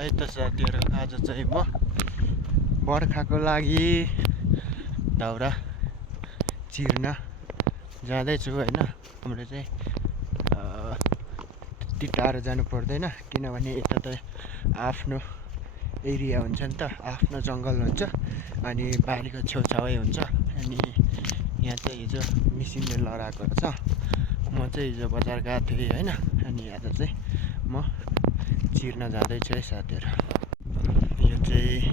है त साथीहरू, आज चाहिँ म बर्खाको लागि दाउरा चिर्न जाँदैछु होइन। हाम्रो चाहिँ त्यति टाढो जानु पर्दैन, किनभने यता त आफ्नो एरिया हुन्छ नि त, आफ्नो जङ्गल हुन्छ अनि बारीको छेउछाउै हुन्छ। अनि यहाँ चाहिँ हिजो मिसिनले लडाएको छ। म चाहिँ हिजो बजार गएको थिएँ होइन, अनि आज चाहिँ म चिर्न जाँदैछु है साथीहरू। यो चाहिँ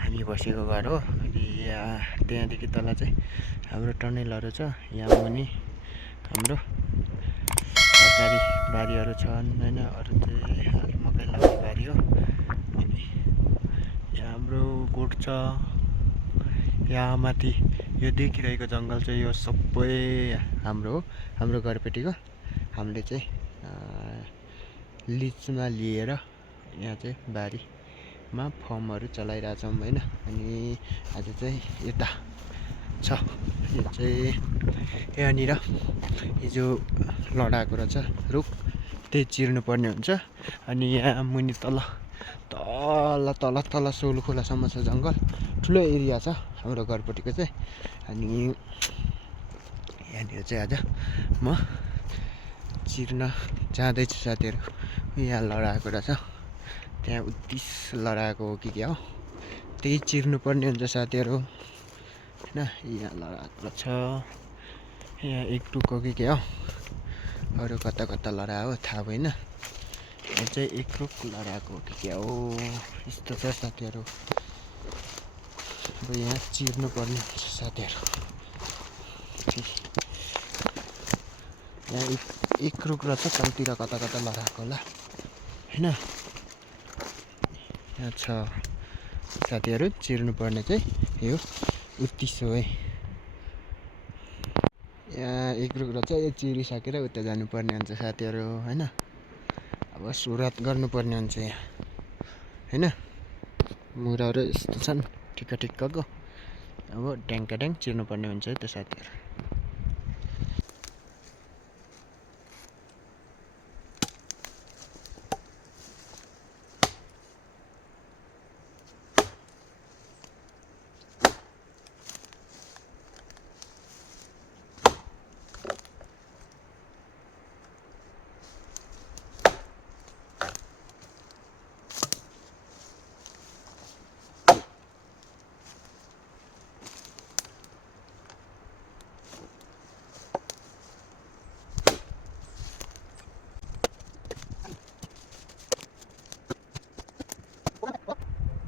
हामी बसेको घर हो। अनि यहाँ त्यहाँदेखि तल चाहिँ हाम्रो टनेलहरू छ। यहाँ मुनि हाम्रो तरकारी बारीहरू छन् होइन, अरू चाहिँ मकै लगाउने बारी हो। अनि यहाँ हाम्रो गोठ छ। यहाँ माथि यो देखिरहेको जङ्गल चाहिँ यो सबै हाम्रो हो, हाम्रो घरपट्टिको। हामीले चाहिँ लिजमा लिएर यहाँ चाहिँ बारीमा फर्महरू चलाइरहेछौँ होइन। अनि आज चाहिँ यता छ, यो चाहिँ यहाँनिर हिजो लडाएको रहेछ रुख, त्यही चिर्नु पर्ने हुन्छ। अनि यहाँ मुनि तल तल तल तल सोलु खोलासम्म छ जङ्गल, ठुलो एरिया छ हाम्रो घरपट्टिको चाहिँ। अनि यहाँनिर चाहिँ आज म चिर्न जाँदैछु साथीहरू। यहाँ लडाएको रहेछ, त्यहाँ उत्तिस लडाएको हो कि क्या हो, त्यही चिर्नु पर्ने हुन्छ साथीहरू होइन। यहाँ लडाएको रहेछ, यहाँ एक टुक हो कि क्या हो, अरू कता कता लडायो थाहा भएन। यहाँ चाहिँ एक रुख लडाएको हो कि क्या हो, यस्तो छ साथीहरू। अब यहाँ चिर्नु पर्ने हुन्छ साथीहरू। यहाँ एक रुख रहेछ, तलतिर कता कता लडाएको होला होइन। यहाँ छ साथीहरू, चिर्नु पर्ने चाहिँ यो उत्तिस हो है। यहाँ एक रुख रहेछ, यो चिरिसकेर उता जानुपर्ने हुन्छ साथीहरू होइन। अब सुरुवात गर्नुपर्ने हुन्छ यहाँ होइन। मुराहरू यस्तो छन् ठिक्क ठिक्कको, अब ड्याङका ड्याङ चिर्नुपर्ने हुन्छ है त साथीहरू।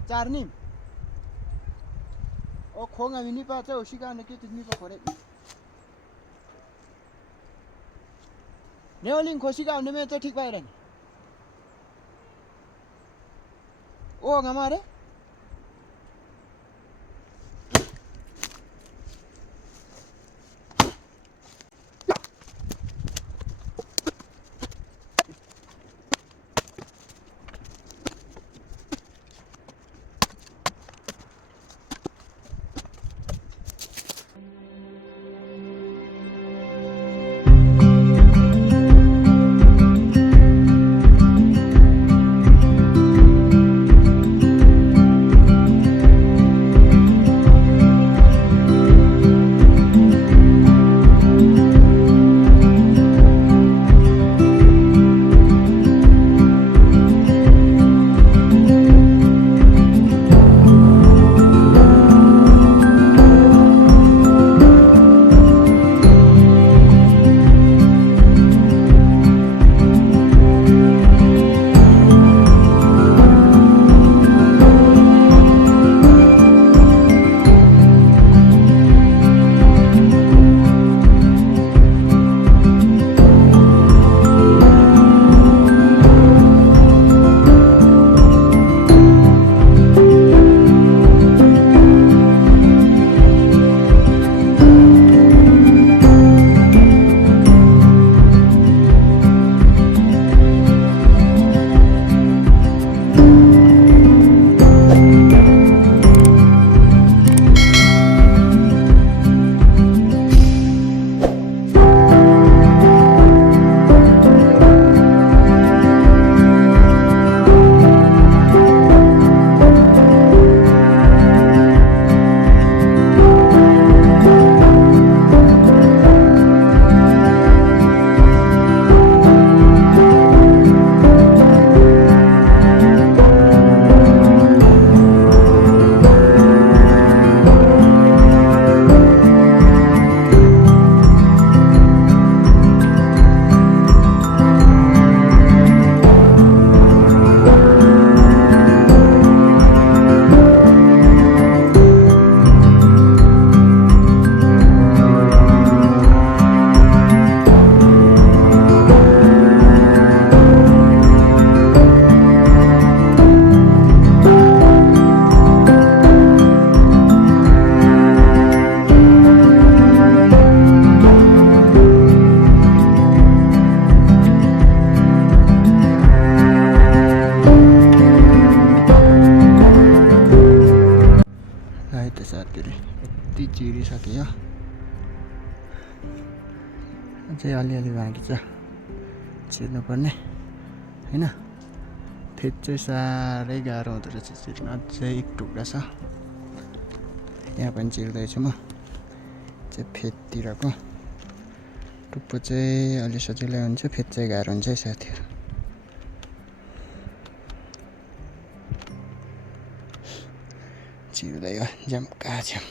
चार्निम ओ खोंगा भी नहीं पाता, उसी का निकल कितनी को खोरे नेवलिंग खोसी का में तो ठीक पाए रहने ओ हमारे अझै अलिअलि बाँकी छ चिर्नुपर्ने होइन। फेद चाहिँ साह्रै गाह्रो हुँदो रहेछ चिर्न। अझै एक टुक्रा छ यहाँ पनि चिर्दैछु म। चाहिँ फेदतिरको टुप्पो चाहिँ अलि सजिलै हुन्छ, फेद चाहिँ गाह्रो हुन्छ है साथीहरू। चिर्दै हो झ्याम्का झ्याम।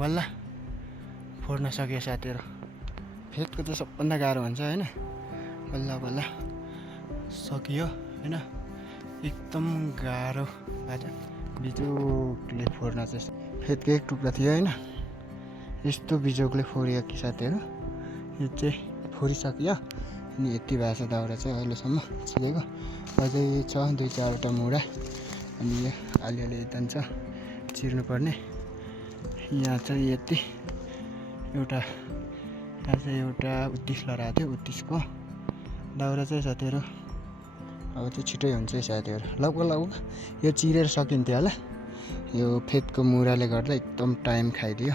बल्ल फोड्न सक्यो साथीहरू। फेदको चाहिँ सबभन्दा गाह्रो हुन्छ होइन। बल्ल बल्ल सकियो होइन। एकदम गाह्रो आज बिजोकले फोड्न चाहिँ। फेदको एक टुक्रा थियो होइन, यस्तो बिजोकले फोडियो कि साथीहरू। यो चाहिँ फोडिसक्यो अनि यति भएको छ दाउरा चाहिँ अहिलेसम्म चिरेको। अझै छ 2-4वटा मुढा अनि यो अलिअलि जान्छ चिर्नुपर्ने। यहाँ चाहिँ यति एउटा यहाँ चाहिँ एउटा 29 लडाएको थियो, 29को दाउरा चाहिँ साथीहरू। अब चाहिँ छिटै हुन्छ है साथीहरू। लगभग यो चिरेर सकिन्थ्यो होला, यो फेदको मुराले गर्दा एकदम टाइम खाइदियो।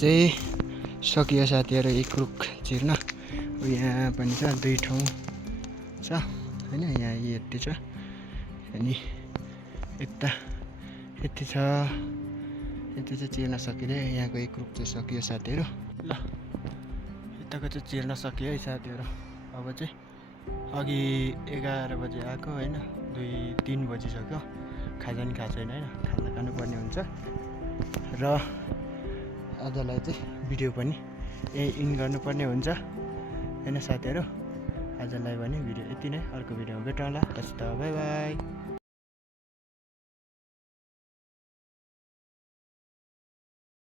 चाहिँ सकियो साथीहरू एक रुख चिर्न। यहाँ पनि छ 2 ठाउँ छ होइन। यहाँ यति छ अनि यता यति छ, यति चाहिँ चिर्न सकिँदै। यहाँको एक रुख चाहिँ सकियो साथीहरू। ल यताको चाहिँ चिर्न सकियो है साथीहरू। अब चाहिँ अघि 11 बजे आएको होइन, 2-3 बजिसक्यो। खाजा नि खाएको छैन होइन, खाजा खानुपर्ने हुन्छ। र आजलाई चाहिँ भिडियो पनि इन गर्नुपर्ने हुन्छ होइन साथीहरू। आजलाई भने भिडियो यति नै। अर्को भिडियोमा भेटौँला। तब बाई बाई।